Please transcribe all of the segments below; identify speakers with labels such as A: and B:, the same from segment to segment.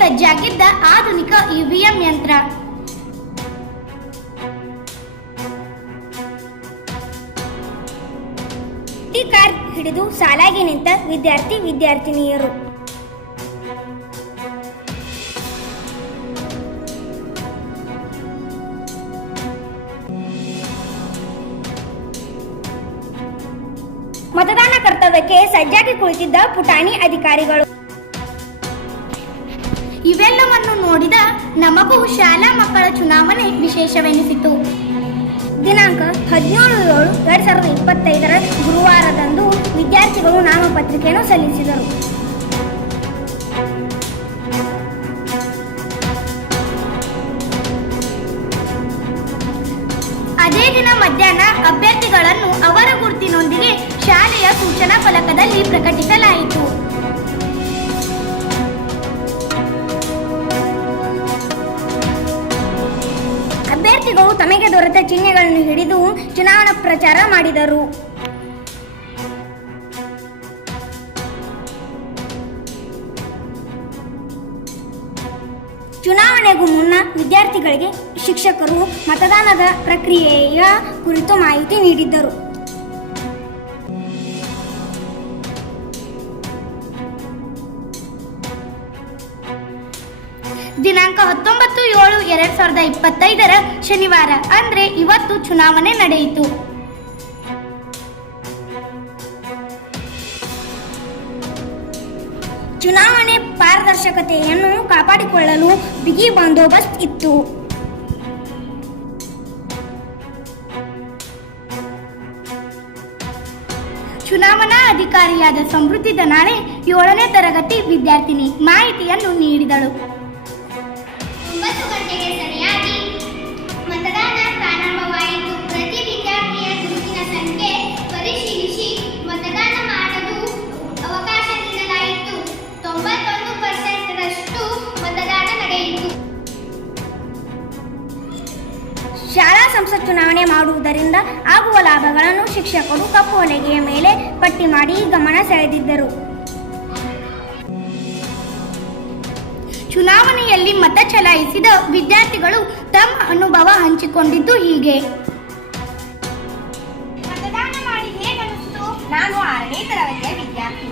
A: ಸಜ್ಜಾಗಿದ್ದ ಆಧುನಿಕ ಇವಿಎಂ ಯಂತ್ರ.
B: T card ಹಿಡಿದು ಸಾಲಾಗಿ ನಿಂತ ವಿದ್ಯಾರ್ಥಿ ವಿದ್ಯಾರ್ಥಿನಿಯರು. ಮತದಾನ ಕರ್ತವ್ಯಕ್ಕೆ ಸಜ್ಜಾಗಿ ಕುಳಿತಿದ್ದ ಪುಟಾಣಿ ಅಧಿಕಾರಿಗಳು.
A: ಇವೆಲ್ಲವನ್ನು ನೋಡಿದ ನಮಗೂ ಶಾಲಾ ಮಕ್ಕಳ ಚುನಾವಣೆ ವಿಶೇಷವೆನಿಸಿತು.
B: ದಿನಾಂಕ ಹದಿನೇಳು ಏಳು ಎರಡು ಸಾವಿರದ ಇಪ್ಪತ್ತೈದರ ಗುರುವಾರದಂದು ವಿದ್ಯಾರ್ಥಿಗಳು ನಾಮಪತ್ರಿಕೆಯನ್ನು ಸಲ್ಲಿಸಿದರು.
A: ಅದೇ ದಿನ ಮಧ್ಯಾಹ್ನ ಅಭ್ಯರ್ಥಿಗಳನ್ನು ಅವರ
B: ಅಭ್ಯರ್ಥಿಗಳು ತಮಗೆ ದೊರೆತ ಚಿಹ್ನೆಗಳನ್ನು ಹಿಡಿದು ಚುನಾವಣಾ ಪ್ರಚಾರ ಮಾಡಿದರು. ಚುನಾವಣೆಗೂ ಮುನ್ನ ವಿದ್ಯಾರ್ಥಿಗಳಿಗೆ ಶಿಕ್ಷಕರು ಮತದಾನದ ಪ್ರಕ್ರಿಯೆಯ ಕುರಿತು ಮಾಹಿತಿ ನೀಡಿದ್ದರು.
A: ದಿನಾಂಕ ಹತ್ತೊಂಬತ್ತು ಏಳು ಎರಡ್ ಸಾವಿರದ ಇಪ್ಪತ್ತೈದರ ಶನಿವಾರ, ಅಂದ್ರೆ ಇವತ್ತು ಚುನಾವಣೆ ನಡೆಯಿತು.
B: ಚುನಾವಣೆ ಪಾರದರ್ಶಕತೆಯನ್ನು ಕಾಪಾಡಿಕೊಳ್ಳಲು ಬಿಗಿ ಬಂದೋಬಸ್ತ್ ಇತ್ತು.
A: ಚುನಾವಣಾ ಅಧಿಕಾರಿಯಾದ ಸಮೃದ್ಧಿ ದನಾಳೆ ಏಳನೇ ತರಗತಿ ವಿದ್ಯಾರ್ಥಿನಿ ಮಾಹಿತಿಯನ್ನು ನೀಡಿದಳು.
C: ಒಂಬತ್ತು ಗಂಟೆಗೆ ಸರಿಯಾಗಿ ಮತದಾನ ಪ್ರಾರಂಭವಾಯಿತು. ಪ್ರತಿ ವಿದ್ಯಾರ್ಥಿಯ ಗುರುತಿನ ಸಂಖ್ಯೆ ಪರಿಶೀಲಿಸಿ ಮತದಾನ ಮಾಡಲು ಅವಕಾಶ ನೀಡಲಾಯಿತು. ತೊಂಬತ್ತೊಂದು ಪರ್ಸೆಂಟ್ರಷ್ಟು ಮತದಾನ ನಡೆಯಿತು.
B: ಶಾಲಾ ಸಂಸತ್ ಚುನಾವಣೆ ಮಾಡುವುದರಿಂದ ಆಗುವ ಲಾಭಗಳನ್ನು ಶಿಕ್ಷಕರು ಕಪ್ಪು ಹೊಲಿಗೆಯ ಮೇಲೆ ಪಟ್ಟಿ ಮಾಡಿ ಗಮನ ಸೆಳೆದಿದ್ದರು.
A: ಚುನಾವಣೆಯಲ್ಲಿ ಮತ ಚಲಾಯಿಸಿದ ವಿದ್ಯಾರ್ಥಿಗಳು ತಮ್ಮ ಅನುಭವ ಹಂಚಿಕೊಂಡಿದ್ದು ಹೀಗೆ.
D: ಮತದಾನ ಮಾಡಿ ಹೇಗನಿಸ್ತು ನಾನು ಆರನೇ ತರಗತಿಯ ವಿದ್ಯಾರ್ಥಿ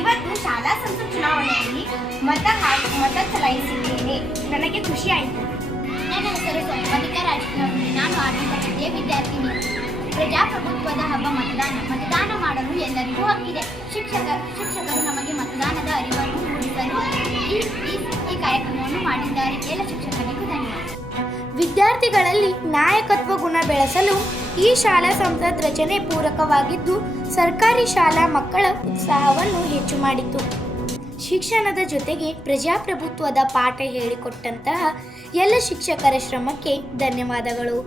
D: ಇವತ್ತು ಶಾಲಾ ಸಂಸತ್ ಚುನಾವಣೆಯಲ್ಲಿ ಮತ ಹಾಕಿ ಮತ ಚಲಾಯಿಸಿದ್ದೇನೆ. ನನಗೆ ಖುಷಿ ಆಯಿತು.
C: ನನ್ನ ಹೆಸರು ಸೌಪನಿಕಾ ರಾಜಕುಮಾರಿ. ನಾನು ಆರನೇ ತರಗತಿಯ ವಿದ್ಯಾರ್ಥಿನಿ. ಪ್ರಜಾಪ್ರಭುತ್ವದ ಹಬ್ಬ ಮತದಾನ. ಮತದಾನ ಮಾಡಲು ಎಲ್ಲರಿಗೂ ಹಕ್ಕಿದೆ. ಶಿಕ್ಷಕ ಶಿಕ್ಷಕರು ನಮಗೆ ಮತದಾನದ ಅರಿವನ್ನು ಮೂಡಿಸಲು ಕಾರ್ಯಕ್ರಮವನ್ನು ಮಾಡಿದ್ದಾರೆ ಎಲ್ಲ ಶಿಕ್ಷಕರಿಗೂ ಧನ್ಯವಾದ.
A: ವಿದ್ಯಾರ್ಥಿಗಳಲ್ಲಿ ನಾಯಕತ್ವ ಗುಣ ಬೆಳೆಸಲು ಈ ಶಾಲಾ ಸಂಸತ್ ರಚನೆ ಪೂರಕವಾಗಿದ್ದು, ಸರ್ಕಾರಿ ಶಾಲಾ ಮಕ್ಕಳ ಉತ್ಸಾಹವನ್ನು ಹೆಚ್ಚು ಮಾಡಿತು. ಶಿಕ್ಷಣದ ಜೊತೆಗೆ ಪ್ರಜಾಪ್ರಭುತ್ವದ ಪಾಠ ಹೇಳಿಕೊಟ್ಟಂತಹ ಎಲ್ಲ ಶಿಕ್ಷಕರ ಶ್ರಮಕ್ಕೆ ಧನ್ಯವಾದಗಳು.